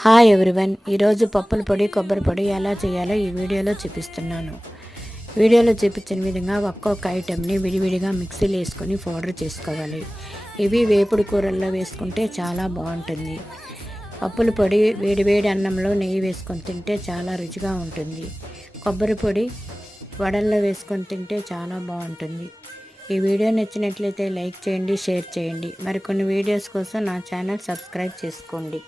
Hi everyone, ఈరోజు పప్పుల పొడి కొబ్బరి పొడి ఎలా చేయాలో ఈ వీడియోలో చూపిస్తున్నాను. వీడియోలో చూపించిన విధంగా ఒక్కొక్క ఐటెంని విడివిడిగా మిక్సీలో వేసుకొని పౌడర్ చేసుకోవాలి. ఇవి వేపుడు కూరల్లో వేసుకుంటే చాలా బాగుంటుంది. పప్పుల పొడి వేడివేడి అన్నంలో నెయ్యి వేసుకొని తింటే చాలా రుచిగా ఉంటుంది. కొబ్బరి పొడి వడల్లో వేసుకొని తింటే చాలా బాగుంటుంది. ఈ వీడియో నచ్చినట్లయితే లైక్ చేయండి, షేర్ చేయండి. మరికొన్ని వీడియోస్ కోసం నా ఛానల్ సబ్స్క్రైబ్ చేసుకోండి.